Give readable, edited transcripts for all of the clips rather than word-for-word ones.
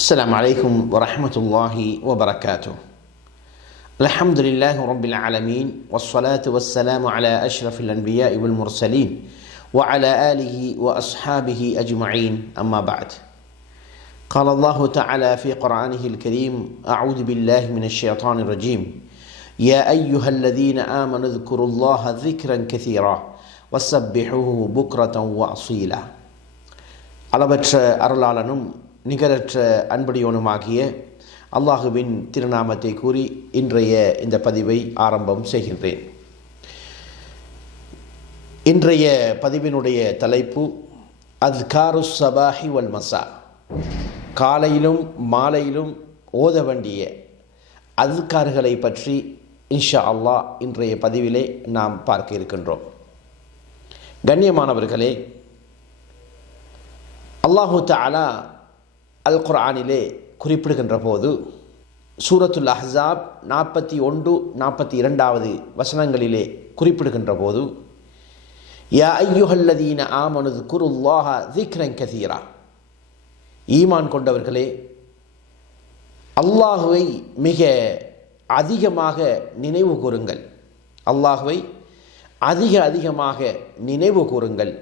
السلام عليكم ورحمة الله وبركاته. الحمد لله رب العالمين والصلاة والسلام على أشرف الأنبياء والمرسلين وعلى آله وأصحابه أجمعين، أما بعد. قال الله تعالى في قرآنه الكريم: أعوذ بالله من الشيطان الرجيم. يا أيها الذين آمنوا اذكروا الله ذكرا كثيرا وسبحوه بكرة وأصيلا. அளவற்ற அருளாளனும் நிகரற்ற அன்புடையவனுமாகிய அல்லாஹுவின் திருநாமத்தை கூறி இன்றைய இந்த பதிவை ஆரம்பம் செய்கின்றேன். இன்றைய பதிவினுடைய தலைப்பு அஸ்காரு ஸபாஹி வல் மஸா, காலையிலும் மாலையிலும் ஓத வேண்டிய அஸ்கார்களை பற்றி இன்ஷா அல்லாஹ் இன்றைய பதிவிலே நாம் பார்க்க இருக்கின்றோம். கண்ணியமானவர்களே, அல்லாஹு தஆலா அல் குர்ஆனிலே குறிப்பிடுகின்ற போது சூரத்துல் அஹ்ஸாப் 41-42 வசனங்களிலே குறிப்பிடுகின்ற போது, யா ஐயுஹல்லதீன ஆமனு ذ்குருல்லாஹ ذிக்ரன் கஸீரா, ஈமான் கொண்டவர்களே, அல்லாஹுவை மிக அதிகமாக நினைவு கூறுங்கள். அல்லாஹுவை அதிகமாக நினைவு கூறுங்கள்.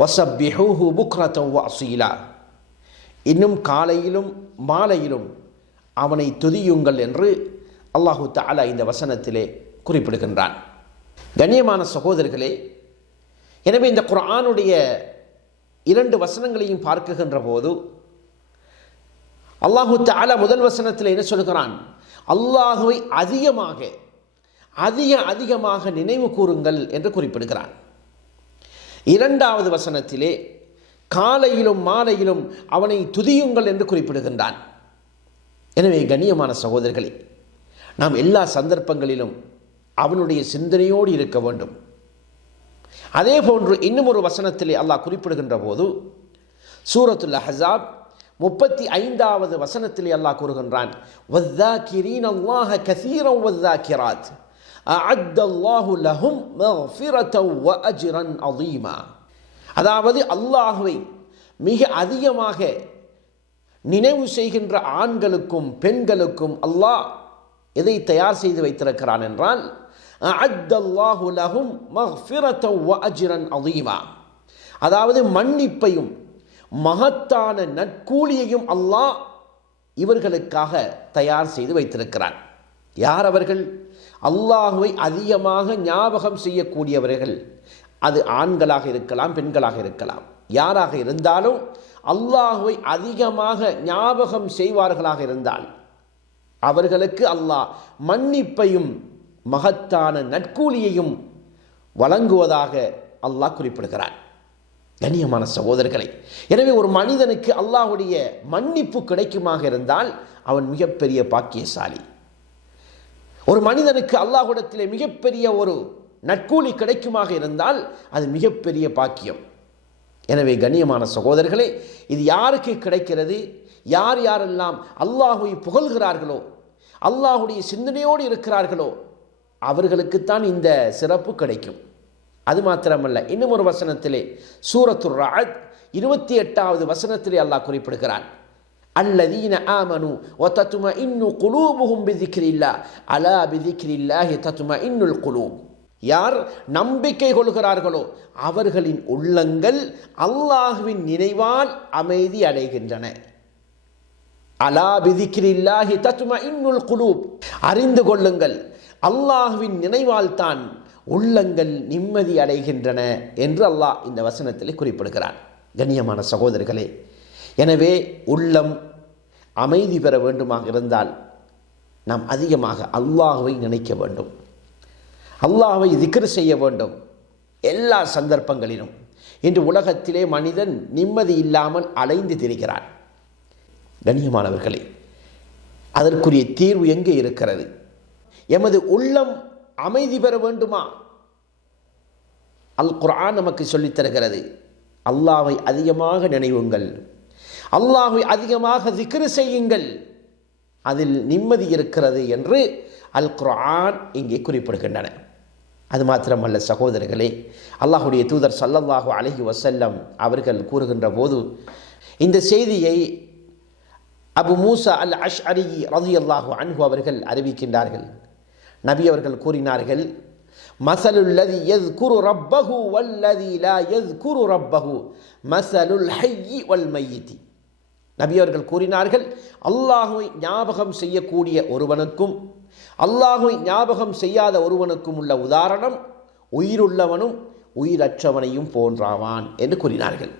வஸப்பிஹூஹு புக்ரத்தன் வஅஸீலா, இன்னும் காலையிலும் மாலையிலும் அவனை துதியுங்கள் என்று அல்லாஹு தஆலா இந்த வசனத்திலே குறிப்பிடுகின்றான். கண்ணியமான சகோதரர்களே, எனவே இந்த குர்ஆனுடைய 2 வசனங்களையும் பார்க்குகின்ற போது அல்லாஹு தஆலா முதல் வசனத்தில் என்ன சொல்கிறான்? அல்லாஹுவை அதிகமாக நினைவு கூறுங்கள் என்று குறிப்பிடுகிறான். 2வது வசனத்திலே காலையிலும் மாலையிலும் அவனை துதியுங்கள் என்று குறிப்பிடுகின்றான். எனவே கண்ணியமான சகோதரர்களே, நாம் எல்லா சந்தர்ப்பங்களிலும் அவனுடைய சிந்தனையோடு இருக்க வேண்டும். அதே போன்று இன்னும் ஒரு வசனத்திலே அல்லாஹ் குறிப்பிடுகின்ற போது சூரத்துல் அஹ்ஸாப் 35வது வசனத்திலே அல்லாஹ் கூறுகின்றான்: வஸ்ஸாகிரீன அல்லாஹ கஸீரன் வஸ்ஸாகிராத் அஅத்தல்லாஹு லஹும் மக்ஃபிரத்தன் வஅஜ்ரன் அஸீமா. அதாவது அல்லாஹுவை மிக அதிகமாக நினைவு செய்கின்ற ஆண்களுக்கும் பெண்களுக்கும் அல்லாஹ் எதை தயார் செய்து வைத்திருக்கிறான் என்றால், அஅத்தல்லாஹு லஹும் மக்ஃபிரத்தன் வஅஜ்ரன் அஸீமா, அதாவது மன்னிப்பையும் மகத்தான நற்கூலியையும் அல்லாஹ் இவர்களுக்காக தயார் செய்து வைத்திருக்கிறான். யார் அவர்கள்? அல்லாஹுவை அதிகமாக ஞாபகம் செய்யக்கூடியவர்கள். அது ஆண்களாக இருக்கலாம், பெண்களாக இருக்கலாம். யாராக இருந்தாலும் அல்லாஹுவை அதிகமாக ஞாபகம் செய்வார்களாக இருந்தால் அவர்களுக்கு அல்லாஹ் மன்னிப்பையும் மகத்தான நற்கூலியையும் வழங்குவதாக அல்லாஹ் குறிப்பிடுகிறான். கண்ணியமான சகோதரர்களே, எனவே ஒரு மனிதனுக்கு அல்லாஹுடைய மன்னிப்பு கிடைக்குமாக இருந்தால் அவன் மிகப்பெரிய பாக்கியசாலி. ஒரு மனிதனுக்கு அல்லாஹ்விடத்திலே மிகப்பெரிய ஒரு நற்கூலி கிடைக்குமாக இருந்தால் அது மிகப்பெரிய பாக்கியம். எனவே கண்ணியமான சகோதரர்களே, இது யாருக்கு கிடைக்கிறது? யாரெல்லாம் அல்லாஹுவை புகழ்கிறார்களோ, அல்லாஹுடைய சிந்தனையோடு இருக்கிறார்களோ அவர்களுக்குத்தான் இந்த சிறப்பு கிடைக்கும். அது மாத்திரமல்ல, இன்னும் ஒரு வசனத்திலே சூரத்துர் ரஅத் 28வது வசனத்திலே அல்லாஹ் குறிப்பிடுகிறான்: அல்லதீன ஆமனு வதத்மஇன்னு குலூபுஹும் பிذிக்ரில்லாஹ் அலா பிذிக்ரில்லாஹி தத்மஇன்னுல் குலூப். யார் நம்பிக்கை கொள்கிறார்களோ அவர்களின் உள்ளங்கள் அல்லாஹ்வின் நினைவால் அமைதி அடைகின்றன. அலா பிذிக்ரில்லாஹி தத்மஇன்னுல் குலூப், அறிந்து கொள்ளுங்கள், அல்லாஹ்வின் நினைவால் தான் உள்ளங்கள் நிம்மதி அடைகின்றன என்று அல்லாஹ் இந்த வசனத்திலே குறிப்பிடுகிறான். கண்ணியமான சகோதரர்களே, எனவே உள்ளம் அமைதி பெற வேண்டுமாக இருந்தால் நாம் அதிகமாக அல்லாஹுவை நினைக்க வேண்டும், அல்லாஹுவை திக்ர் செய்ய வேண்டும் எல்லா சந்தர்ப்பங்களிலும். இன்று உலகத்திலே மனிதன் நிம்மதி இல்லாமல் அலைந்து திரிகிறான். கண்ணியமானவர்களே, அதற்குரிய தீர்வு எங்கே இருக்கிறது? எமது உள்ளம் அமைதி பெற வேண்டுமா? அல் குர்ஆன் நமக்கு சொல்லித் தருகிறது, அல்லாஹ்வை அதிகமாக நினைவுங்கள், அல்லாஹ்வை அதிகமாக திக்ர் செய்யுங்கள், அதில் நிம்மதி இருக்கிறது என்று அல் குர்ஆன் இங்கே குறிப்பிடுகின்றன. அது மாத்திரமல்ல சகோதரர்களே, அல்லாஹுடைய தூதர் ஸல்லல்லாஹு அலைஹி வஸல்லம் அவர்கள் கூறுகின்ற போது இந்த செய்தியை அபு மூசா அல் அஷ்அரி ரலியல்லாஹு அன்ஹு அவர்கள் அறிவிக்கின்றார்கள், நபி அவர்கள் கூறினார்கள், மஸலுல்லதி யஸ்குரு ரப்பஹு வல்லதி லா யஸ்குரு ரப்பஹு மஸலுல் ஹய்யி வல் மய்யித். நபி அவர்கள் கூறினார்கள், அல்லாஹ்வை ஞாபகம் செய்யக்கூடிய ஒருவனுக்கும் அல்லாஹ்வை ஞாபகம் செய்யாத ஒருவனுக்கும் உள்ள உதாரணம் உயிருள்ளவனும் உயிரற்றவனையும் போன்றாவான் என்று கூறினார்கள்.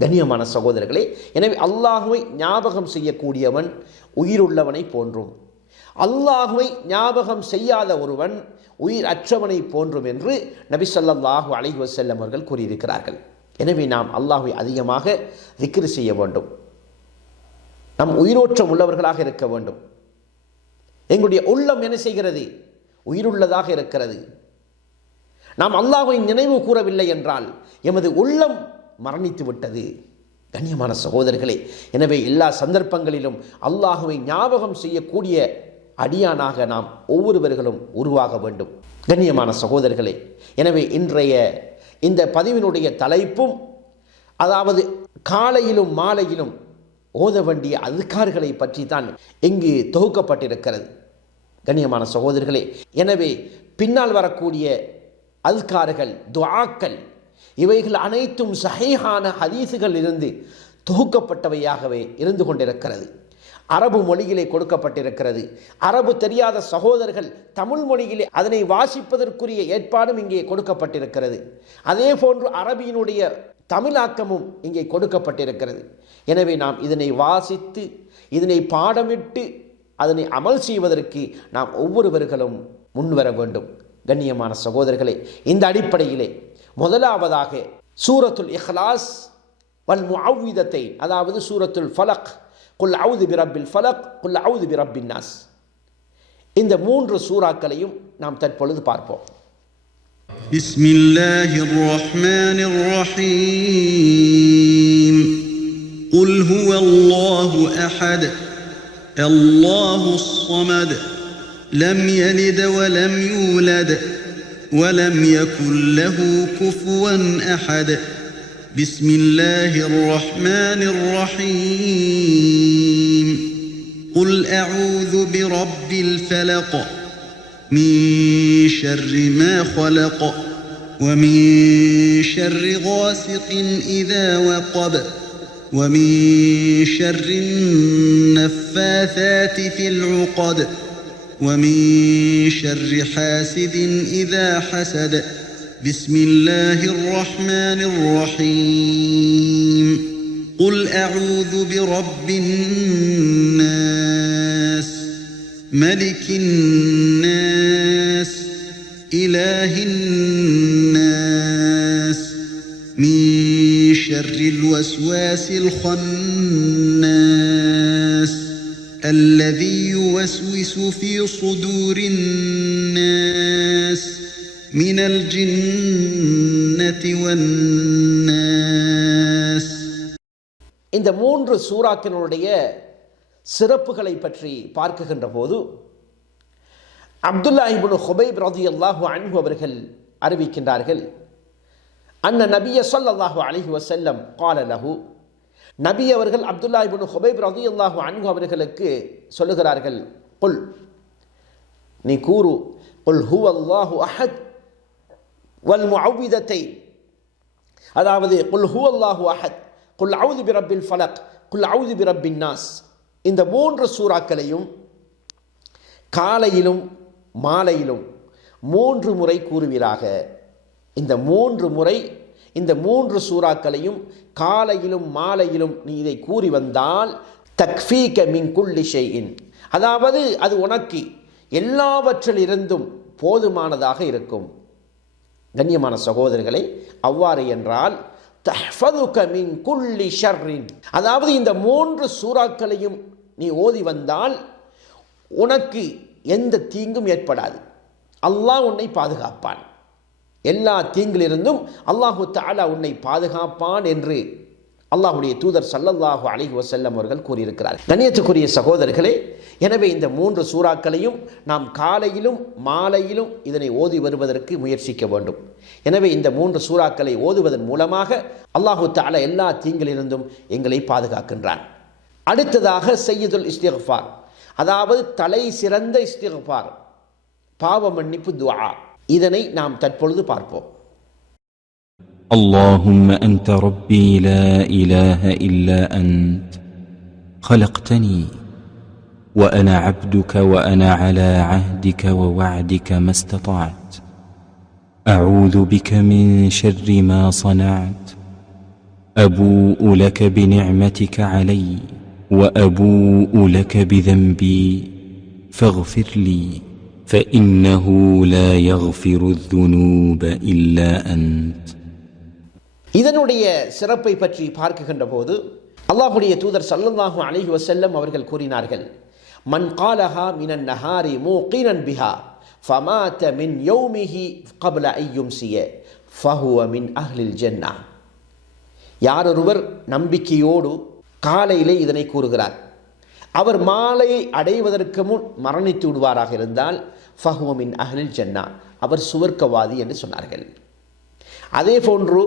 கண்ணியமான சகோதரர்களே, எனவே அல்லாஹ்வை ஞாபகம் செய்யக்கூடியவன் உயிருள்ளவனை போன்றும், அல்லாஹ்வை ஞாபகம் செய்யாத ஒருவன் உயிர் அற்றவனை போன்றும் என்று நபி ஸல்லல்லாஹு அலைஹி வஸல்லம் அவர்கள் கூறியிருக்கிறார்கள். எனவே நாம் அல்லாஹ்வை அதிகமாக திக்ர் செய்ய வேண்டும். நாம் உயிரோற்றம் உள்ளவர்களாக இருக்க வேண்டும். எங்களுடைய உள்ளம் என்ன செய்கிறது? உயிருள்ளதாக இருக்கிறது. நாம் அல்லாஹ்வை நினைவு கூறவில்லை என்றால் எமது உள்ளம் மரணித்து விட்டது. கண்ணியமான சகோதரர்களே, எனவே எல்லா சந்தர்ப்பங்களிலும் அல்லாஹ்வை ஞாபகம் செய்யக்கூடிய அடியானாக நாம் ஒவ்வொருவர்களும் உருவாக வேண்டும். கண்ணியமான சகோதரர்களே, எனவே இன்றைய இந்த பதிவினுடைய தலைப்பும், அதாவது காலையிலும் மாலையிலும் ஓத வேண்டிய அதுக்கார்களை பற்றி தான் இங்கு தொகுக்கப்பட்டிருக்கிறது. கண்ணியமான சகோதரர்களே, எனவே பின்னால் வரக்கூடிய அதுக்கார்கள், துஆக்கள், இவைகள் அனைத்தும் சஹீஹான ஹதீஸுகள் இருந்து தொகுக்கப்பட்டவையாகவே இருந்து கொண்டிருக்கிறது. அரபு மொழியிலே கொடுக்கப்பட்டிருக்கிறது. அரபு தெரியாத சகோதரர்கள் தமிழ் மொழியிலே அதனை வாசிப்பதற்குரிய ஏற்பாடும் இங்கே கொடுக்கப்பட்டிருக்கிறது. அதே போன்று அரபியினுடைய தமிழாக்கமும் இங்கே கொடுக்கப்பட்டிருக்கிறது. எனவே நாம் இதனை வாசித்து இதனை பாடமிட்டு அதனை அமல் செய்வதற்கு நாம் ஒவ்வொருவர்களும் முன்வர வேண்டும். கண்ணியமான சகோதரர்களே, இந்த அடிப்படையிலே முதலாவதாக சூரத்துல் இஹ்லாஸ் வல் முஅவ்விதத்தைன், அதாவது சூரத்துல் ஃபலக், குல் அவுது பிரப்பில் ஃபலக், குல் அவுது பிரப்பின் நாஸ், இந்த 3 சூறாக்களையும் நாம் தற்பொழுது பார்ப்போம். பிஸ்மில்லாஹிர் ரஹ்மானிர் ரஹீம். குல் ஹுவல்லாஹு அஹத் அல்லாஹுஸ் ஸமத் லம் யலித் வலம் யூலத் வலம் யகுல் லஹு குஃபுவன் அஹத். بسم الله الرحمن الرحيم. قل أعوذ برب الفلق من شر ما خلق ومن شر غاسق إذا وقب ومن شر النفاثات في العقد ومن شر حاسد إذا حسد. بسم الله الرحمن الرحيم. قل أعوذ برب الناس ملك الناس إله الناس من شر الوسواس الخناس الذي يوسوس في صدور الناس من الجنة والناس. இந்த 3 சூறாக்களுடைய சிறப்புகளை பற்றி பார்க்கின்ற போது அப்துல்லாஹ் இப்னு ஹுபைப் ரலியல்லாஹு அன்ஹு அவர்கள் அறிவிக்கின்றார்கள், அன்ன நபிய ஸல்லல்லாஹு அலைஹி வஸல்லம் قال له, நபி அவர்கள் அப்துல்லாஹ் இப்னு ஹுபைப் ரலியல்லாஹு அன்ஹு அவர்களுக்கு சொல்லுகிறார்கள், குல், நீ கூறு, குல் ஹுவல்லாஹு அஹத் வல் முஅவ்விதத்தைன், அதாவது குல் ஹுவல்லாஹு அஹத், குல் அவுது பிரப்பில் ஃபலக், குல் அவுது பிரப்பின் நாஸ், இந்த 3 சூறாக்களையும் காலையிலும் மாலையிலும் 3 முறை கூறுவீராக. இந்த 3 முறை இந்த 3 சூறாக்களையும் காலையிலும் மாலையிலும் நீ இதை கூறி வந்தால் தக்ஃபீக மின் குல்லி ஷைஇன், அதாவது அது உனக்கு எல்லாவற்றிலிருந்தும் போதுமானதாக இருக்கும். கண்ணியமான சகோதரர்களே, அவ்வாறு என்றால் தஹ்ஃபதுக மின் குல்லி ஷர்ரின், அதாவது இந்த 3 சூறாக்களையும் நீ ஓதி வந்தால் உனக்கு எந்த தீங்கும் ஏற்படாது. அல்லாஹ் உன்னை பாதுகாப்பான், எல்லா தீங்கிலிருந்தும் அல்லாஹு தஆலா உன்னை பாதுகாப்பான் என்று அல்லாஹ்வுடைய தூதர் ஸல்லல்லாஹு அலைஹி வஸல்லம் அவர்கள் கூறியிருக்கிறார். கண்ணியத்துக்குரிய சகோதரர்களே, எனவே இந்த 3 சூறாக்களையும் நாம் காலையிலும் மாலையிலும் இதனை ஓதி வருவதற்கு முயற்சிக்க வேண்டும். எனவே இந்த 3 சூறாக்களை ஓதுவதன் மூலமாக அல்லாஹு தஆலா எல்லா தீங்கிலிருந்தும் எங்களை பாதுகாக்கின்றான். அடுத்ததாக சையதுல் இஸ்திக்ஃபார், அதாவது தலை சிறந்த இஸ்திக்ஃபார், பாவ மன்னிப்பு துஆ. இதனை நாம் தற்பொழுது பார்ப்போம். اللهم أنت ربي لا إله إلا أنت خلقتني وأنا عبدك وأنا على عهدك ووعدك ما استطعت. أعوذ بك من شر ما صنعت. أبوء لك بنعمتك علي وأبوء لك بذنبي فاغفر لي فإنه لا يغفر الذنوب إلا أنت. இதனுடைய சிறப்பை பற்றி பார்க்கின்ற போது அல்லாஹ்வுடைய தூதர் ஸல்லல்லாஹு அலைஹி வஸல்லம் அவர்கள் கூறினார்கள், மன் காலஹா மினன் நஹாரி மூகினன் பிஹா ஃபமாத மின் யௌமிஹி قبل أن يمسي فهو من أهل الجنة. யாரொருவர் நம்பிக்கையோடு காலையிலே இதனை கூறுகிறார், அவர் மாலையை அடைவதற்கு முன் மரணித்து விடுவாராக இருந்தால் ஃபஹுவ மின் அஹ்லில் ஜன்னா, அவர் சுவர்க்கவாதி என்று சொன்னார்கள். அதே போன்று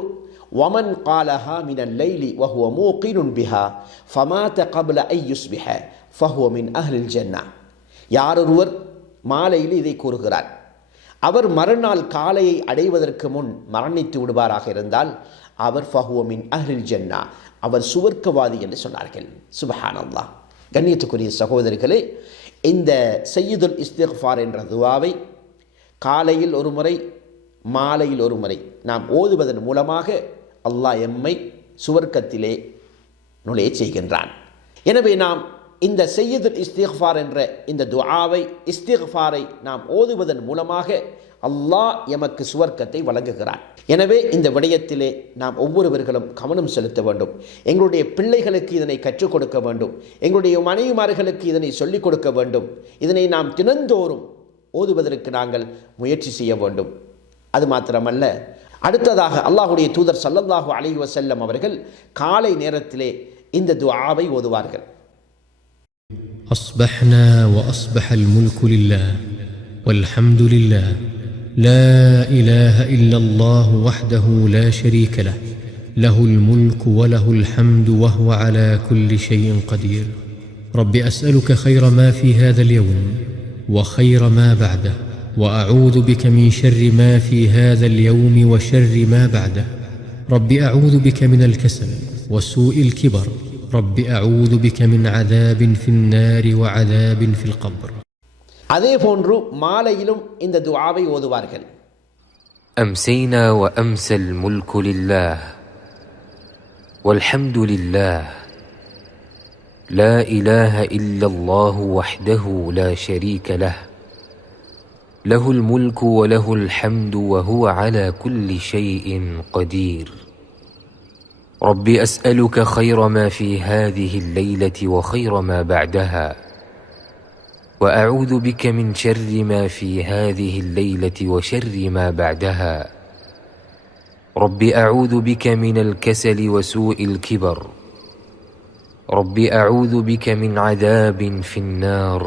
வமன் காலஹா மினல் லைலி வஹுவ மூகினுன் பிஹா ஃபமாத قبل أن يصبح فهو من أهل الجنة. யாரொருவர் மாலையில் இதை கூறுகிறார், அவர் மறுநாள் காலையை அடைவதற்கு முன் மரணித்து விடுவாராக இருந்தால் அவர் ஃபஹுவ மின் அஹ்லில் ஜன்னா, அவர் சுவர்க்கவாதி என்று சொன்னார்கள். சுப்ஹானல்லாஹ். கண்ணியத்துக்குரிய சகோதரிகளே, இந்த சையதுல் இஸ்திக்ஃபார் என்ற துஆவை காலையில் ஒரு முறை மாலையில் ஒரு முறை நாம் ஓதுவதன் மூலமாக அல்லாஹ் எம்மை சுவர்க்கத்திலே நுழைய செய்கின்றான். எனவே நாம் இந்த சையதுல் இஸ்திக்ஃபார் என்ற இந்த துஆவை இஸ்திக்ஃபாரை நாம் ஓதுவதன் மூலமாக அல்லாஹ் எமக்கு சுவர்க்கத்தை வழங்குகிறான். எனவே இந்த விடயத்திலே நாம் ஒவ்வொருவர்களும் கவனம் செலுத்த வேண்டும். எங்களுடைய பிள்ளைகளுக்கு இதனை கற்றுக் கொடுக்க வேண்டும். எங்களுடைய மனைவிமார்களுக்கு இதனை சொல்லிக் கொடுக்க வேண்டும். இதனை நாம் தினந்தோறும் ஓதுவதற்கு நாங்கள் முயற்சி செய்ய வேண்டும். அது மாத்திரமல்ல, அடுத்ததாக அல்லாஹ்வுடைய தூதர் ஸல்லல்லாஹு அலைஹி வஸல்லம் அவர்கள் காலை நேரத்திலே இந்த துஆவை ஓதுவார்கள். أصبحنا وأصبح الملك لله والحمد لله لا إله إلا الله وحده لا شريك له له الملك وله الحمد وهو على كل شيء قدير. رب أسألك خير ما في هذا اليوم وخير ما بعده وأعوذ بك من شر ما في هذا اليوم وشر ما بعده. رب أعوذ بك من الكسل وسوء الكبر. رب أعوذ بك من عذاب في النار وعذاب في القبر. அதே போன்று மாலையிலும் இந்த துஆவை ஓதுவார்கள். أمسينا وأمسى الملك لله والحمد لله لا إله إلا الله وحده لا شريك له له الملك وله الحمد وهو على كل شيء قدير. رب أسألك خير ما في هذه الليلة وخير ما بعدها وأعوذ بك من شر ما في هذه الليلة وشر ما بعدها. رب أعوذ بك من الكسل وسوء الكبر. رب أعوذ بك من عذاب في النار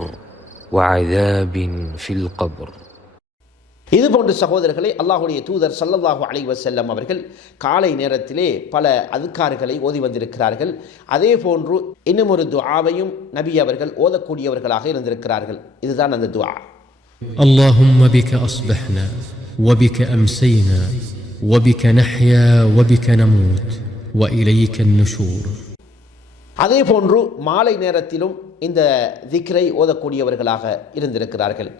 وعذاب في القبر. இது போன்ற சகோதரர்களை அல்லாஹ்வுடைய தூதர் ஸல்லல்லாஹு அலைஹி வஸல்லம் அவர்கள் காலை நேரத்திலே பல அதுக்கார்களை ஓதி வந்திருக்கிறார்கள். அதே போன்று இன்னும் ஒரு துஆவையும் நபி அவர்கள் ஓதக்கூடியவர்களாக இருந்திருக்கிறார்கள். இதுதான் அந்த துஆ. اللهم بك أصبحنا وبك أمسينا وبك نحيا وبك نموت وإليك النشور. அதே போன்று மாலை நேரத்திலும் இந்த திக்ரை ஓதக்கூடியவர்களாக இருந்திருக்கிறார்கள்.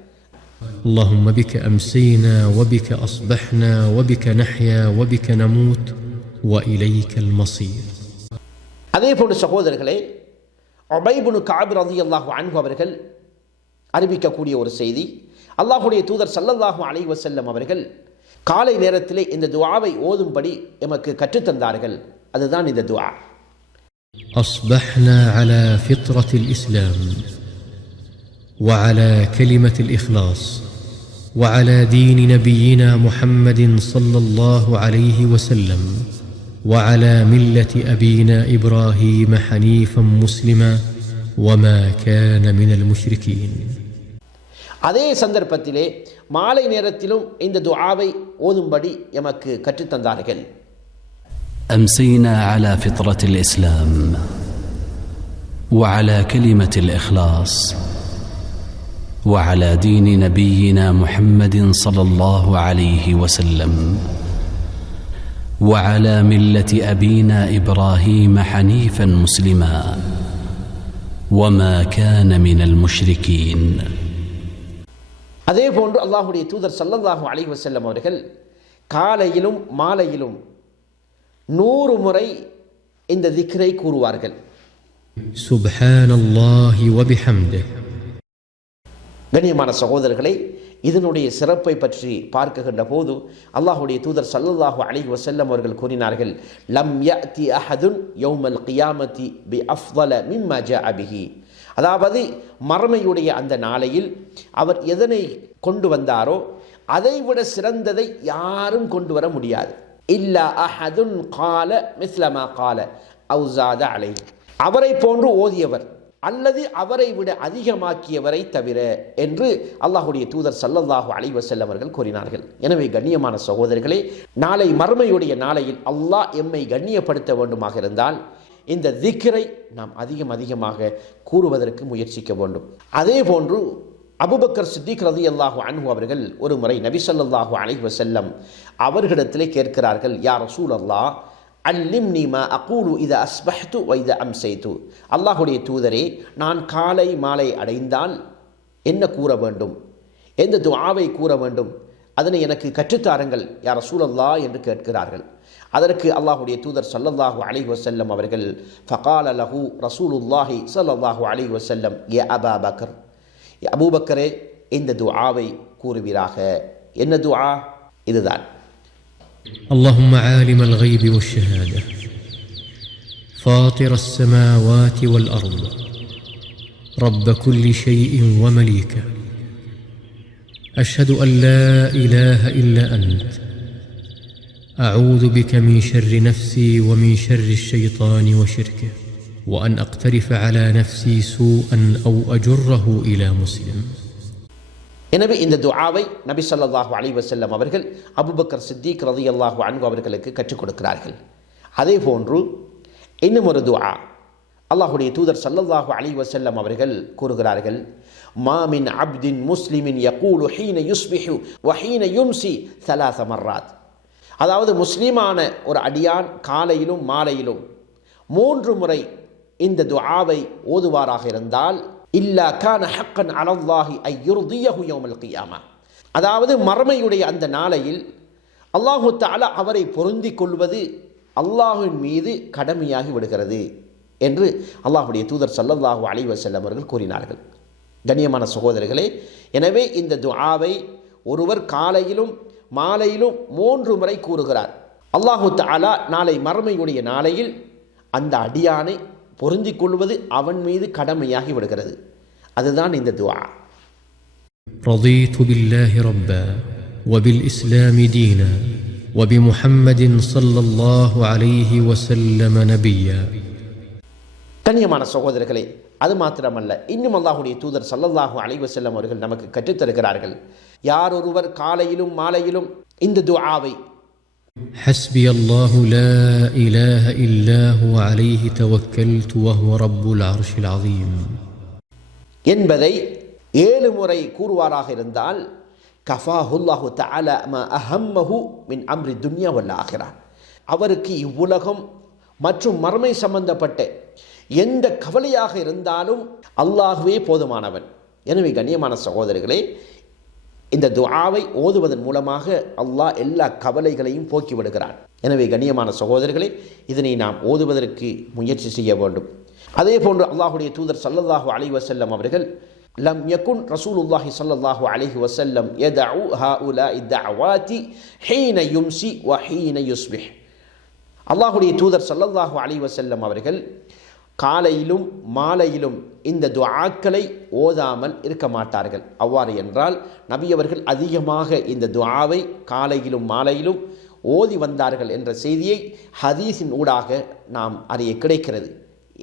اللهم بك أمسينا وبك أصبحنا وبك نحيا وبك نموت وإليك المصير. அதே போன்று சகோதரர்களே, உபை இப்னு கஅப் ரலியல்லாஹு அன்ஹு அவர்கள் அறிவிக்கக்கூடிய ஒரு செய்தி, அல்லாஹ்வுடைய தூதர் ஸல்லல்லாஹு அலைஹி வஸல்லம் அவர்கள் காலை நேரத்திலே இந்த துஆவை ஓதும்படி எமக்கு கற்றுத்தந்தார்கள். அதுதான் இந்த துஆ. أصبحنا على فطرة الإسلام وعلى كلمة الإخلاص وعلى دين نبينا محمد صلى الله عليه وسلم وعلى ملة أبينا إبراهيم حنيفا مسلما وما كان من المشركين. அதே சந்தர்ப்பத்திலே மாலை நேரத்திலும் இந்த துஆவை ஓதும்படி எமக்கு கற்றுத்தந்தார்கள். أمسينا على فطرة الإسلام وعلى كلمة الإخلاص وعلى دين نبينا محمد صلى الله عليه وسلم وعلى ملة أبينا إبراهيم حنيفا مسلما وما كان من المشركين. அதே போன்று அல்லாஹ்வுடைய தூதர் ஸல்லல்லாஹு அலைஹி வஸல்லம் அவர்கள் காலையிலும் மாலையிலும் 100 முறை இந்த திக்ரை கூறுவார்கள். சுப்ஹானல்லாஹி வபிஹம்திஹ். கண்ணியமான சகோதரர்களே, இதனுடைய சிறப்பை பற்றி பார்க்கின்ற போது அல்லாஹ்வுடைய தூதர் ஸல்லல்லாஹு அலைஹி வஸல்லம் அவர்கள் கூறினார்கள், லம் யஅதி அஹதுன் யௌமல் கியாமத்தி பி அஃதல மிம்மா ஜாஅ பிஹி. அதாவது மறுமையுடைய அந்த நாளையில் அவர் எதனை கொண்டு வந்தாரோ அதைவிட சிறந்ததை யாரும் கொண்டு வர முடியாது. இல்லா அஹதுன் கால மிஸ்லமா கால அவு ஸாத அலைஹி. அவரை போன்று ஓதியவர் அல்லது அவரை விட அதிகமாக்கியவரை தவிர என்று அல்லாஹ்வுடைய தூதர் ஸல்லல்லாஹு அலைஹி வஸல்லம் அவர்கள் கூறினார்கள். எனவே கண்ணியமான சகோதரர்களே, நாளை மறுமையுடைய நாளையில் அல்லாஹ் எம்மை கண்ணியப்படுத்த வேண்டுமாக இருந்தால் இந்த திக்ரை நாம் அதிகமாக கூறுவதற்கு முயற்சிக்க வேண்டும். அதே போன்று அபூபக்கர் சித்திக் ரலியல்லாஹு அன்ஹு அவர்கள் ஒரு முறை நபி ஸல்லல்லாஹு அலைஹி வஸல்லம் அவர்களிடத்திலே கேட்கிறார்கள், யா ரசூலல்லாஹ் அல்லிம்னி மா அகூலு இதா அஸ்பஹ்து வ இதா அம்சைது. அல்லாஹ்வுடைய தூதரே, நான் காலை மாலை அடைந்தால் என்ன கூற வேண்டும், எந்த துஆவை கூற வேண்டும், அதனை எனக்கு கற்றுத்தாருங்கள் யா ரசூலல்லாஹ் என்று கேட்கிறார்கள். அதற்கு அல்லாஹ்வுடைய தூதர் ஸல்லல்லாஹு அலைஹி வஸல்லம் அவர்கள் ஃபகால லஹு ரசூலுல்லாஹி ஸல்லல்லாஹு அலைஹி வஸல்லம், யா அபா பக்கர், அபூபக்கரே இந்த துஆவை கூறுவீராக. என்ன துஆ? இதுதான். اللهم عالم الغيب والشهادة فاطر السماوات والأرض رب كل شيء ومليكه أشهد أن لا إله إلا أنت أعوذ بك من شر نفسي ومن شر الشيطان وشركه وأن أقترف على نفسي سوءا أو أجره إلى مسلم. எனவே இந்த துஆவை நபி ஸல்லல்லாஹு அலைஹி வஸல்லம் அவர்கள் அபூபக்கர் சித்திக் ரலியல்லாஹு அன்ஹு அவர்களுக்கு கற்றுக் கொடுக்கிறார்கள். அதே போன்று இன்னும் ஒரு துஆ அல்லாஹ்வுடைய தூதர் ஸல்லல்லாஹு அலைஹி வஸல்லம் அவர்கள் கூறுகிறார்கள், மா மின் அப்தின் முஸ்லிமின் யகூலு ஹீன யுஸ்பிஹு வ ஹீன யும்சி ثلاث مرات. அதாவது முஸ்லிமான ஒரு அடியான் காலையிலும் மாலையிலும் 3 முறை இந்த துஆவை ஓதுவாராக இருந்தால் இல்லா கான ஹக்கன் அலல்லாஹி ஐ யுர்தியஹு யௌமல் கியாமா. அதாவது மறுமையுடைய அந்த நாளையில் அல்லாஹு தஆலா அவரை பொருந்திக் கொள்வது அல்லாஹ்வின் மீது கடமையாகி விடுகிறது என்று அல்லாஹ்வுடைய தூதர் ஸல்லல்லாஹு அலைஹி வஸல்லம் அவர்கள் கூறினார்கள். கண்ணியமான சகோதரர்களே, எனவே இந்த துஆவை ஒருவர் காலையிலும் மாலையிலும் 3 முறை கூறுகிறார். அல்லாஹு தஆலா நாளை மறுமையுடைய நாளையில் அந்த அடியானை பொருந்திக் கொள்வது அவன் மீது கடமையாகி விடுகிறது. அதுதான் இந்த துஆ. رضيت بالله ربا وبالإسلام دينا وبمحمد صلى الله عليه وسلم نبيا. கண்ணியமான சகோதரர்களே, அது மாத்திரமல்ல, இன்னும் அல்லாஹ்வுடைய தூதர் ஸல்லல்லாஹு அலைஹி வஸல்லம் அவர்கள் நமக்கு கற்றுத்தருகிறார்கள். யார் ஒருவர் காலையிலும் மாலையிலும் இந்த துஆவை حسبي الله لا إله إلا هو عليه توكلت وهو رب العرش العظيم என்பதை 7 முறை கூறுவாராக இருந்தால் கஃபாஹுல்லாஹு தஆலா மா அஹம்மஹு மின் அம்ரி துன்யா வல் ஆகிரா. அவருக்கு இவ்வுலகம் மற்றும் மறுமை சம்பந்தப்பட்ட எந்த கவலையாக இருந்தாலும் அல்லாஹ்வே போதுமானவன். எனவே கண்ணியமான சகோதரர்களே, இந்த துஆவை ஓதுவதன் மூலமாக அல்லாஹ் எல்லா கவலைகளையும் போக்கிவிடுகிறான். எனவே கண்ணியமான சகோதரர்களே, இதனை நாம் ஓதுவதற்கு முயற்சி செய்ய வேண்டும். அதே போன்று அல்லாஹ்வுடைய தூதர் ஸல்லல்லாஹு அலைஹி வஸல்லம் அவர்கள் லம் யகுன் ரசூலுல்லாஹி ஸல்லல்லாஹு அலைஹி வஸல்லம் யதஉ ஹாஉலாஇ தஅவாதி ஹீன யும்சி வ ஹீன யுஸ்பிஹ். அல்லாஹ்வுடைய தூதர் ஸல்லல்லாஹு அலைஹி வஸல்லம் அவர்கள் காலையிலும் மாலையிலும் இந்த துஆக்களை ஓதாமல் இருக்க மாட்டார்கள். அவ்வாறு என்றால் நபி அவர்கள் அதிகமாக இந்த துஆவை காலையிலும் மாலையிலும் ஓதி வந்தார்கள் என்ற செய்தியை ஹதீஸின் ஊடாக நாம் அறிய கிடைக்கிறது.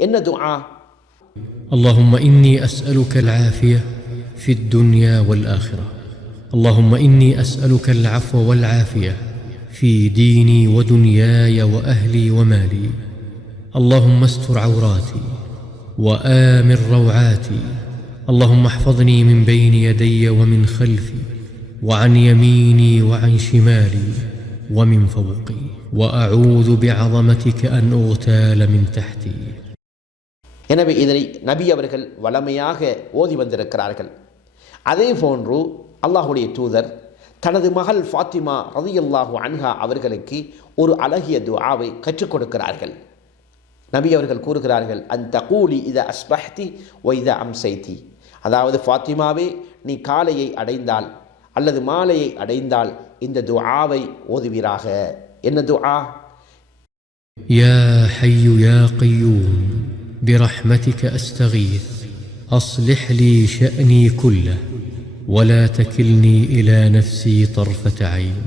என்ன துஆ? اللهم إني أسألك العافية في الدنيا والآخرة. اللهم إني أسألك العفو والعافية في ديني ودنياي وأهلي ومالي. اللهم استر عوراتي وآمن روعاتي. اللهم احفظني من بين يدي ومن خلفي وعن يميني وعن شمالي ومن فوقي، وأعوذ بعظمتك أن أغتال من تحتي. எனவே இதனை நபி அவர்கள் வளமையாக ஓதி வந்திருக்கிறார்கள். அதே போன்று அல்லாஹுடைய தூதர் தனது மகள் ஃபாத்திமா ரலியல்லாஹு அன்ஹா அவர்களுக்கு ஒரு அழகிய துஆவை கற்றுக் கொடுக்கிறார்கள். நபி அவர்கள் கூறுகிறார்கள், அந்த கூலி இத அஸ்பஹ்தி ஒ இத அம்சைதி, அதாவது ஃபாத்திமாவே, நீ காலையை அடைந்தால் அல்லது மாலையை அடைந்தால் இந்த துஆவை ஓதுவீராக. என்ன துஆ? யா ஹய்யு யா கய்யூம் برحمتك أستغيث أصلح لي شأني كله ولا تكلني إلى نفسي طرفة عين.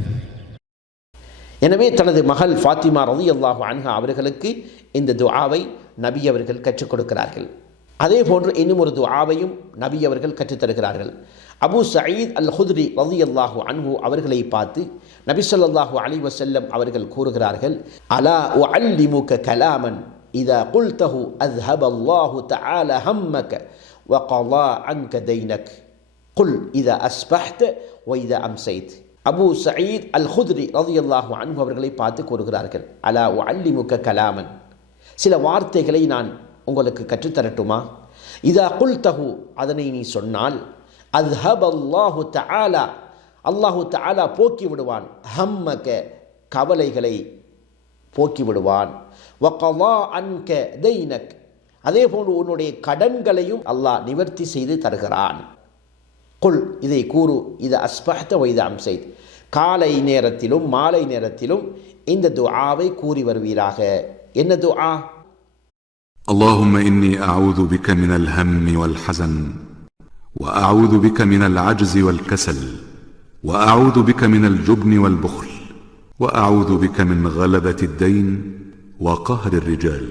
எனவே தனது மகள் ஃபாத்திமா ரலியல்லாஹு அன்ஹா அவர்களுக்கு இந்த துஆவை நபி அவர்கள் கற்றுக் கொடுக்கிறார்கள். அதே போன்று இன்னும் ஒரு துஆவையும் நபி அவர்கள் கற்றுத்தருகிறார்கள். அபூ சயீத் அல் குத்ரி ரலியல்லாஹு அன்ஹு அவர்களை பார்த்து நபி ஸல்லல்லாஹு அலைஹி வஸல்லம் அவர்கள் கூறுகிறார்கள், அலா உஅல்லிமுக கலாமன் இதா குல்தஹு அஸ்ஹப அல்லாஹு தஆலா ஹம்மக வ கலா அன்க தைனக் குல் இதா அஸ்பஹ்த வ இதா அம்சைத். அபூ சயீத் அல் குத்ரி ரலியல்லாஹு அன்ஹு அவர்களை பார்த்து கூறுகிறார்கள், அலா உஅல்லிமுக கலாமன், சில வார்த்தைகளை நான் உங்களுக்கு கற்றுத்தரட்டுமா? இதா குல்தஹு, அதனை நீ சொன்னால், அஸ்ஹப அல்லாஹு தஆலா, அல்லாஹு தஆலா போக்கி விடுவான், ஹம்மக, கவலைகளை போக்கி விடுவான், வகலா அன்க தைனக், அதே போன்று உன்னுடைய கடன்களையும் அல்லாஹ் நிவர்த்தி செய்து தருகிறான். குல், இதை கூறு, இது அஸ்பஹ்த வைத அம்சைத், காலை நேரத்திலும் மாலை நேரத்திலும் இந்த துஆவை கூறி வருவீராக. என்ன துஆ? اللهم إني أعوذ بك من الهم والحزن وأعوذ بك من العجز والكسل وأعوذ بك من الجبن والبخل وأعوذ بك من غلبة الدين وقهر الرجال.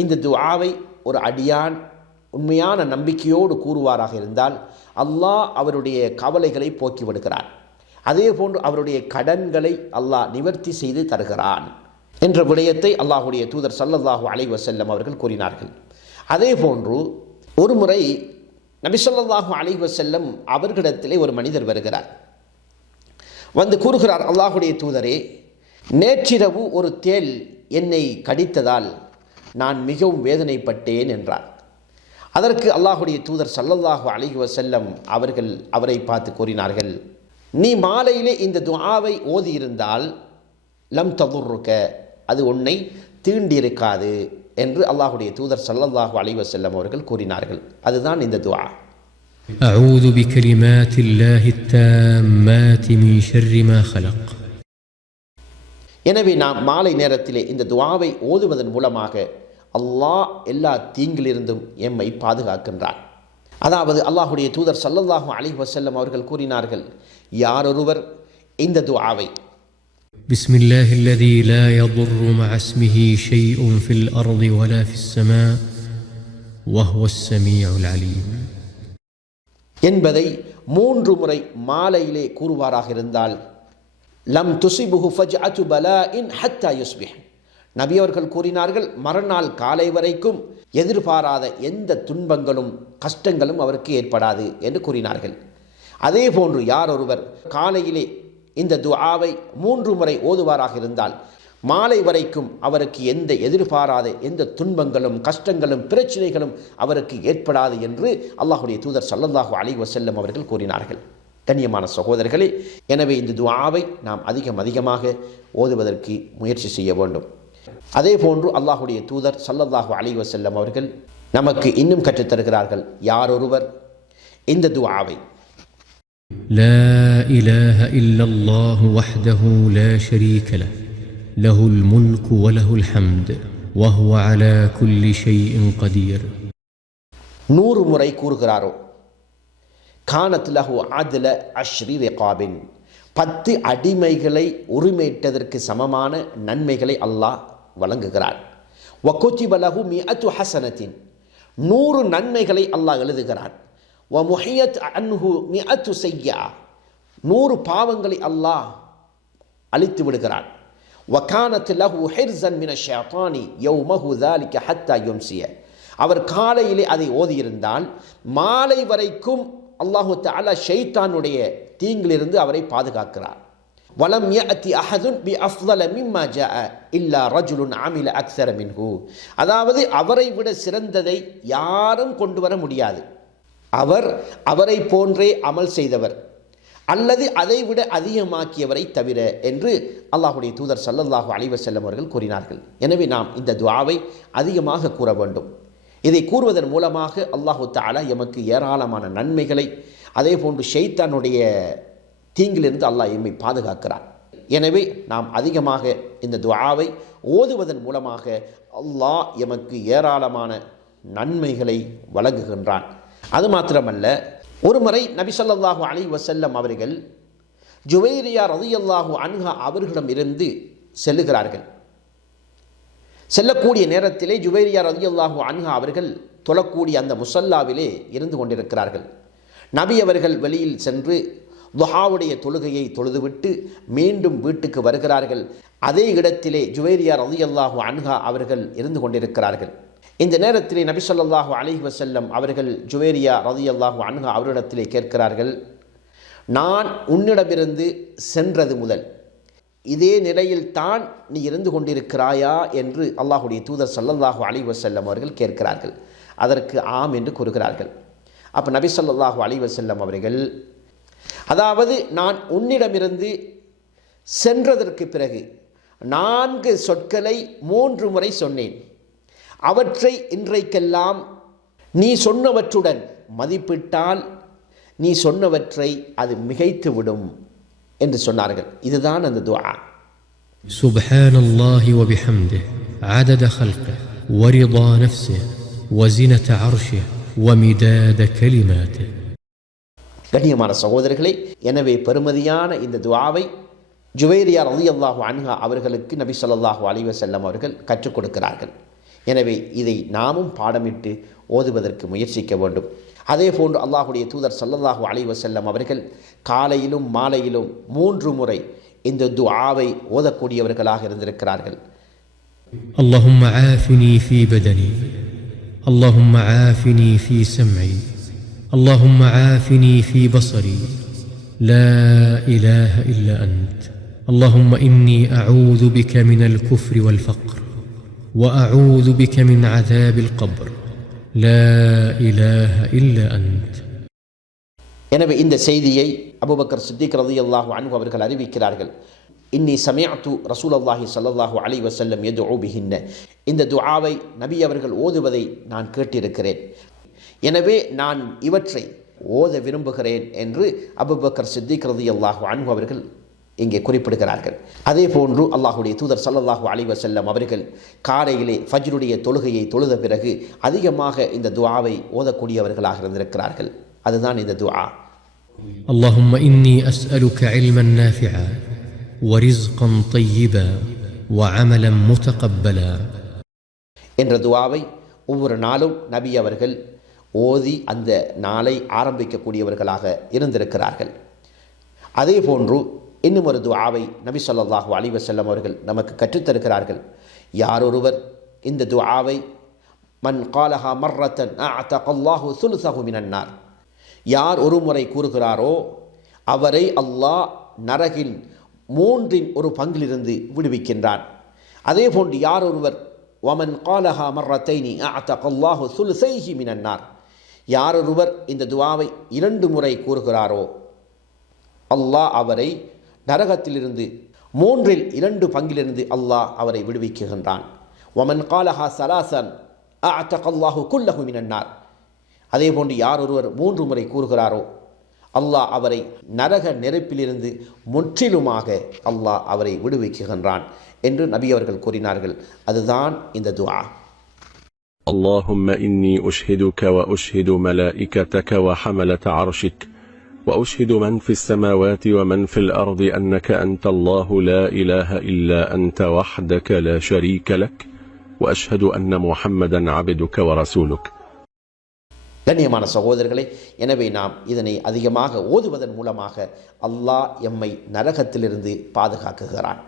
இந்த துஆவை ஒரு அடியான் உண்மையான நம்பிக்கையோடு கூறுவாராக இருந்தால் அல்லாஹ் அவருடைய கவலைகளை போக்கி விடுகிறான், அதே போன்று அவருடைய கடன்களை அல்லாஹ் நிவர்த்தி செய்து தருகிறான் என்ற விடயத்தை அல்லாஹுடைய தூதர் ஸல்லல்லாஹு அலைஹி வஸல்லம் அவர்கள் கூறினார்கள். அதே போன்று ஒரு முறை நபி ஸல்லல்லாஹு அலைஹி வஸல்லம் அவர்களிடத்திலே ஒரு மனிதர் வருகிறார். வந்து கூறுகிறார், அல்லாஹுடைய தூதரே, நேற்றிரவு ஒரு தேள் என்னை கடித்ததால் நான் மிகவும் வேதனைப்பட்டேன் என்றார். அதற்கு அல்லாஹுடைய தூதர் ஸல்லல்லாஹு அலைஹி வஸல்லம் அவர்கள் அவரை பார்த்து கூறினார்கள், நீ மாலையிலே இந்த துஆவை ஓதியிருந்தால் லம் ததுர்ருக, அது உன்னை தீண்டியிருக்காது என்று அல்லாஹுடைய தூதர் ஸல்லல்லாஹு அலைஹி வஸல்லம் அவர்கள் கூறினார்கள். அதுதான் இந்த துஆ. أعوذ بكلمات الله التامات من شر ما خلق. எனவே நாம் மாலை நேரத்திலே இந்த துஆவை ஓதுவதன் மூலமாக அல்லாஹ் எல்லா தீங்கிலிருந்தும் எம்மை பாதுகாக்கின்றான். அதாவது அல்லாஹுடைய தூதர் ஸல்லல்லாஹு அலைஹி வஸல்லம் அவர்கள் கூறினார்கள், யாரொருவர் இந்த துஆவை بسم الله الذي لا يضر مع اسمه شيء في الأرض ولا في السماء وهو السميع العليم என்பதை 3 முறை மாலையிலே கூறுவாராக இருந்தால் லம் துசிபுஹு ஃபஜ்அத்து பலாஇன் ஹத்தா யுஸ்பிஹ், நபி அவர்கள் கூறினார்கள், மறுநாள் காலை வரைக்கும் எதிர்பாராத எந்த துன்பங்களும் கஷ்டங்களும் அவருக்கு ஏற்படாது என்று கூறினார்கள். அதே போன்று யார் ஒருவர் காலையிலே இந்த துஆவை 3 முறை ஓதுவாராக இருந்தால் மாலை வரைக்கும் அவருக்கு எந்த எதிர்பாராத எந்த துன்பங்களும் கஷ்டங்களும் பிரச்சனைகளும் அவருக்கு ஏற்படாது என்று அல்லாஹுடைய தூதர் ஸல்லல்லாஹு அலைஹி வஸல்லம் அவர்கள் கூறினார்கள். கண்ணியமான சகோதரர்களே, எனவே இந்த துஆவை நாம் அதிகமாக ஓதுவதற்கு முயற்சி செய்ய வேண்டும். அதே போன்று அல்லாஹுடைய தூதர் ஸல்லல்லாஹு அலைஹி வஸல்லம் அவர்கள் நமக்கு இன்னும் கற்றுத்தருகிறார்கள், யாரொருவர் இந்த துஆவை لا إله إلا الله وحده لا شريك له له الملك وله الحمد وهو على كل شيء قدير 100 முறை கூறுகிறாரோ, கானத் லஹு அத்ல அஷ்ரி ரிகாபின், 10 அடிமைகளை உரிமையிட்டதற்கு சமமான நன்மைகளை அல்லாஹ் வழங்குகிறார். வகுதிப லஹு மிஅத்து ஹஸனத்தின், 100 நன்மைகளை அல்லாஹ் எழுதுகிறான். வமுஹியத் அன்ஹு மிஅத்து ஸய்யா, 100 பாவங்களை அல்லாஹ் அழித்து விடுகிறான். வகானத் லஹு ஹிர்ஸன் மின ஷைத்தானி யௌமஹு ذلك ஹத்தா யும்சிய, அவர் காலையிலே அதை ஓதியிருந்தால் மாலை வரைக்கும் அல்லாஹு தஆலா ஷைத்தானுடைய தீங்கிலிருந்து அவரை பாதுகாக்கிறார். வலம் யஅதி அஹதுன் பி அஃதல மிம்மா ஜாஅ இல்லா ரஜுலுன் அமில அக்ஸர மின்ஹு. அதாவது அவரை விட சிறந்ததை யாரும் கொண்டு வர முடியாது. அவரை போன்றே அமல் செய்தவர் அல்லது அதை விட அதிகமாக்கியவரை தவிர என்று அல்லாஹ்வுடைய தூதர் ஸல்லல்லாஹு அலைஹி வஸல்லம் அவர்கள் கூறினார்கள். எனவே நாம் இந்த துஆவை அதிகமாக கூற வேண்டும். இதை கூறுவதன் மூலமாக அல்லாஹு தஆலா எமக்கு ஏராளமான நன்மைகளை, அதே போன்று ஷைத்தானுடைய தீங்கிலிருந்து அல்லாஹ் எம்மை பாதுகாக்கிறார். எனவே நாம் அதிகமாக இந்த துஆவை ஓதுவதன் மூலமாக அல்லாஹ் எமக்கு ஏராளமான நன்மைகளை வழங்குகின்றான். அது மாத்திரமல்ல, ஒரு முறை நபி ஸல்லல்லாஹு அலைஹி வஸல்லம் அவர்கள் ஜுவைரியா ரலியல்லாஹு அன்ஹா அவர்களிடம் இருந்து செல்லுகிறார்கள். செல்லக்கூடிய நேரத்திலே ஜுவைரியா ரலியல்லாஹு அன்ஹா அவர்கள் தொழக்கூடிய அந்த முஸல்லாவிலே இருந்து கொண்டிருக்கிறார்கள். நபி அவர்கள் வெளியில் சென்று துஹாவுடைய தொழுகையை தொழுதுவிட்டு மீண்டும் வீட்டுக்கு வருகிறார்கள். அதே இடத்திலே ஜுவைரியா ரலியல்லாஹு அன்ஹா அவர்கள் இருந்து கொண்டிருக்கிறார்கள். இந்த நேரத்திலே நபி ஸல்லல்லாஹு அலைஹி வஸல்லம் அவர்கள் ஜுவைரியா ரலியல்லாஹு அன்ஹா அவரிடத்திலே கேட்கிறார்கள், நான் உன்னிடமிருந்து சென்றது முதல் இதே நிலையில் தான் நீ இருந்து கொண்டிருக்கிறாயா என்று அல்லாஹ்வுடைய தூதர் ஸல்லல்லாஹு அலைஹி வஸல்லம் அவர்கள் கேட்கிறார்கள். அதற்கு ஆம் என்று கூறுகிறார்கள். அப்போ நபி ஸல்லல்லாஹு அலைஹி வஸல்லம் அவர்கள், அதாவது நான் உன்னிடமிருந்து சென்றதற்கு பிறகு 4 சொற்களை 3 முறை சொன்னேன். அவற்றை இன்றைக்கெல்லாம் நீ சொன்னவற்றுடன் மதிப்பிட்டால் நீ சொன்னவற்றை அது மிகைத்துவிடும் என்று சொன்னார்கள். இதுதான் அந்த துஆ. சுப்ஹானல்லாஹி வ பிஹம்திஹி அதத خلقه ورضا نفسه وزنة عرشه ومداد كلماته. கண்ணியமான சகோதரர்களே, எனவே பெருமதியான இந்த துஆவை ஜுவைரியா ரலியல்லாஹு அன்ஹா அவர்களுக்கு நபி ஸல்லல்லாஹு அலைஹி வஸல்லம் அவர்கள் கற்றுக் கொடுக்கிறார்கள். எனவே இதை நாமும் பாடமிட்டு ஓதுவதற்கு முயற்சிக்க வேண்டும். அதே போன்று அல்லாஹ்வுடைய தூதர் ஸல்லல்லாஹு அலைஹி வஸல்லம் அவர்கள் காலையிலும் மாலையிலும் 3 முறை இந்த துஆவை ஓதக்கூடியவர்களாக இருந்திருக்கிறார்கள். اللهم عافني في بدني، اللهم عافني في سمعي، اللهم عافني في بصري، لا إله إلا أنت، اللهم إني أعوذ بك من الكفر والفقر وأعوذ بك من عذاب القبر، لا إله إلا أنت. எனவே இந்த செய்தியை அபூபக்கர் சித்திக் ரலியல்லாஹு அன்ஹு அவர்கள் அறிவிக்கிறார்கள். இன்னி சமிஅத்து ரசூலுல்லாஹி ஸல்லல்லாஹு அலைஹி வஸல்லம் யதுஉ பிஹின்ன. இந்த துஆவை நபி அவர்கள் ஓதுவதை நான் கேட்டிருக்கிறேன். எனவே நான் இவற்றை ஓத விரும்புகிறேன் என்று அபூபக்கர் சித்திக் ரலியல்லாஹு அன்ஹு அவர்கள் இங்கே குறிப்பிடுகிறார்கள். அதே போன்று அல்லாஹ்வுடைய தூதர் ஸல்லல்லாஹு அலைஹி வஸல்லம் அவர்கள் காலையிலே ஃபஜ்ருடைய தொழுகையை தொழுத பிறகு அதிகமாக இந்த துஆவை ஓதக்கூடியவர்களாக இருந்திருக்கிறார்கள். அதுதான் இந்த துஆ. اللهم إني أسألك علما نافعا ورزقا طيبا وعملا متقبلا. என்ற துஆவை ஒவ்வொரு நாளும் நபி அவர்கள் ஓதி அந்த நாளை ஆரம்பிக்கக்கூடியவர்களாக இருந்திருக்கிறார்கள். அதே போன்று இன்னும் ஒரு துஆவை நபி ஸல்லல்லாஹு அலைஹி வஸல்லம் அவர்கள் நமக்கு கற்றுத்தருகிறார்கள். யாரொருவர் இந்த துஆவை மன் காலஹா மர்ரத்தன் அஅதகல்லாஹு சுலுஸஹு மினன் நார், யார் ஒரு முறை கூறுகிறாரோ அவரை அல்லாஹ் நரகில் 1/3 விடுவிக்கின்றான். அதே போன்று யார் ஒருவர் வமன் காலஹா மர்ரத்தைனி அஅதகல்லாஹு சுலுஸைஹி மினன் நார், யாரொருவர் இந்த துஆவை 2 முறை கூறுகிறாரோ அல்லாஹ் அவரை நரகத்திலிருந்து 3/2 அல்லாஹ் அவரை விடுவிக்குகின்றான். வமன் காலஹா சலாசன் அஅதகல்லாஹு குல்லஹு மினன் நார், அதே போன்று யார் ஒருவர் 3 முறை கூறுகிறாரோ அல்லாஹ் அவரை நரக நெருப்பிலிருந்து முற்றிலுமாக அல்லாஹ் அவரை விடுவிக்குகின்றான் என்று நபி அவர்கள் கூறினார்கள். அதுதான் இந்த துஆ. اللهم إني أشهدك وأشهد ملائكتك وحملة عرشك وأشهد من في السماوات ومن في الأرض أنك أنت الله لا إله إلا أنت وحدك لا شريك لك وأشهد أن محمدا عبدك ورسولك. கண்ணியமான சகோதரர்களே, எனவே நாம் இதனை அதிகமாக ஓதுவதன் மூலமாக அல்லாஹ் எம்மை நரகத்திலிருந்து பாதுகாக்குகிறான்.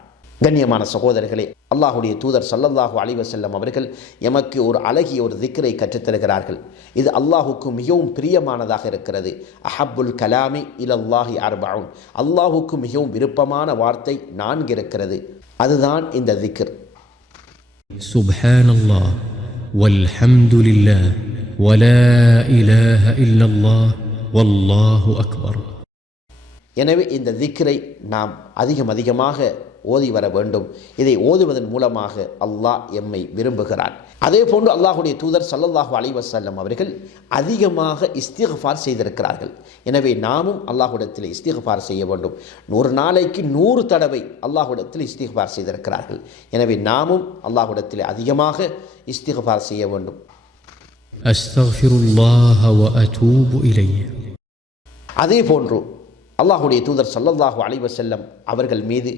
கண்ணியமான சகோதரர்களே, அல்லாஹுடைய தூதர் ஸல்லல்லாஹு அலைஹி வஸல்லம் அவர்கள் எமக்கு ஒரு அழகிய ஒரு திக்ரை கற்றுத்தருகிறார்கள். இது அல்லாஹுக்கு மிகவும் பிரியமானதாக இருக்கிறது. அஹப்புல் கலாமி இலல்லாஹி அர்பஉன், அல்லாஹுக்கு மிகவும் விருப்பமான வார்த்தை 4 இருக்கிறது. அதுதான் இந்த திக்ர். சுப்ஹானல்லாஹ் வல்ஹம்துலில்லாஹ் வலா இலாஹ இல்லல்லாஹ் வல்லாஹு அக்பர். எனவே இந்த திக்ரை நாம் அதிகமாக ஓதி வர வேண்டும். இதை ஓதுவதன் மூலமாக அல்லாஹ் எம்மை விரும்புகிறான். அதே போன்று அல்லாஹுடைய தூதர் ஸல்லல்லாஹு அலைஹி வஸல்லம் அவர்கள் அதிகமாக இஸ்திக்ஃபார் செய்திருக்கிறார்கள். எனவே நாமும் அல்லாஹ்விடத்தில் இஸ்திக்ஃபார் செய்ய வேண்டும். 100 நாளைக்கு 100 தடவை அல்லாஹ்விடத்தில் இஸ்திக்ஃபார் செய்திருக்கிறார்கள். எனவே நாமும் அல்லாஹ்விடத்தில் அதிகமாக இஸ்திக்ஃபார் செய்ய வேண்டும். அஸ்தக்ஃபிருல்லாஹ வ அதூபு இலைஹி. அதே போன்று அல்லாஹுடைய தூதர் ஸல்லல்லாஹு அலைஹி வஸல்லம் அவர்கள் மீது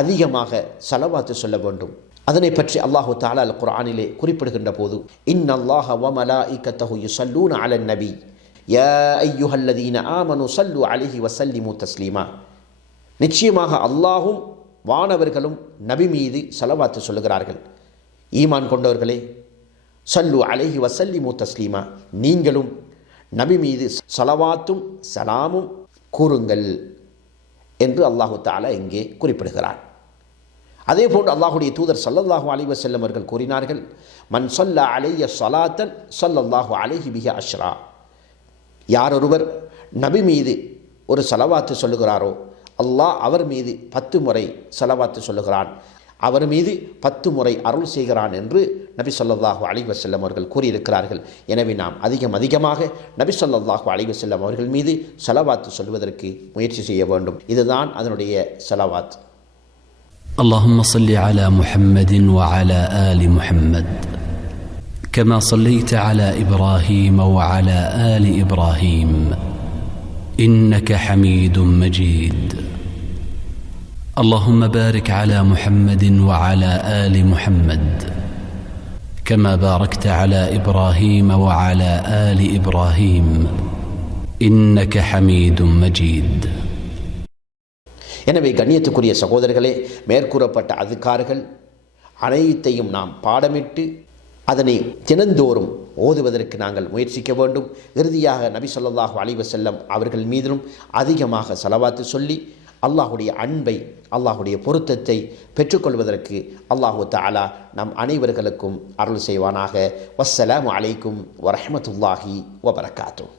அதிகமாக ஸலவாத்து சொல்ல வேண்டும். அதனை பற்றி அல்லாஹு தஆலா அல் குர்ஆனிலே குறிப்பிடுகின்ற போது, இன்னல்லாஹ வ மலாயிகத்தஹு யுஸல்லூன அலன் நபி யா அய்யுஹல்லதீன ஆமனு ஸல்லு அலைஹி வ ஸல்லிமு தஸ்லீமா. நிச்சயமாக அல்லாஹும் வானவர்களும் நபி மீது ஸலவாத்து சொல்லுகிறார்கள். ஈமான் கொண்டவர்களே, ஸல்லு அலைஹி வ ஸல்லிமு தஸ்லீமா, நீங்களும் நபி மீது ஸலவாத்தும் சலாமும் கூறுங்கள் என்று அல்லாஹு தஆலா இங்கே குறிப்பிடுகிறார். அதே போன்று அல்லாஹுடைய தூதர் ஸல்லல்லாஹு அலைஹி வஸல்லம் அவர்கள் கூறினார்கள், மன் ஸல்லா அலைய ஸலாத்தன் ஸல்லல்லாஹு அலைஹி பிஹா அஷ்ரா. யாரொருவர் நபி மீது ஒரு ஸலவாத்து சொல்லுகிறாரோ அல்லாஹ் அவர் மீது 10 முறை ஸலவாத்து சொல்லுகிறான், அவர் மீது 10 முறை அருள் செய்கிறான் என்று நபி ஸல்லல்லாஹு அலைஹி வஸல்லம் அவர்கள் கூறியிருக்கிறார்கள். எனவே நாம் அதிகமாக நபி ஸல்லல்லாஹு அலைஹி வஸல்லம் அவர்கள் மீது ஸலவாத்து சொல்வதற்கு முயற்சி செய்ய வேண்டும். இதுதான் அதனுடைய ஸலவாத். اللهم صل على محمد وعلى آل محمد كما صليت على إبراهيم وعلى آل إبراهيم إنك حميد مجيد. اللهم بارك على محمد وعلى آل محمد كما باركت على إبراهيم وعلى آل إبراهيم إنك حميد مجيد. எனவே கண்ணியத்துக்குரிய சகோதரர்களே, மேற்கூறப்பட்ட அதுக்கார்கள் அனைத்தையும் நாம் பாடமிட்டு அதனை தினந்தோறும் ஓதுவதற்கு நாங்கள் முயற்சிக்க வேண்டும். இறுதியாக நபி ஸல்லல்லாஹு அலைஹி வஸல்லம் அவர்கள் மீதும் அதிகமாக ஸலவாத்து சொல்லி அல்லாஹுடைய அன்பை, அல்லாஹுடைய பொருத்தத்தை பெற்றுக்கொள்வதற்கு அல்லாஹு தஆலா நம் அனைவர்களுக்கும் அருள் செய்வானாக. வஸ்ஸலாமு அலைக்கும் வரஹ்மத்துல்லாஹி வபரகாத்துஹு.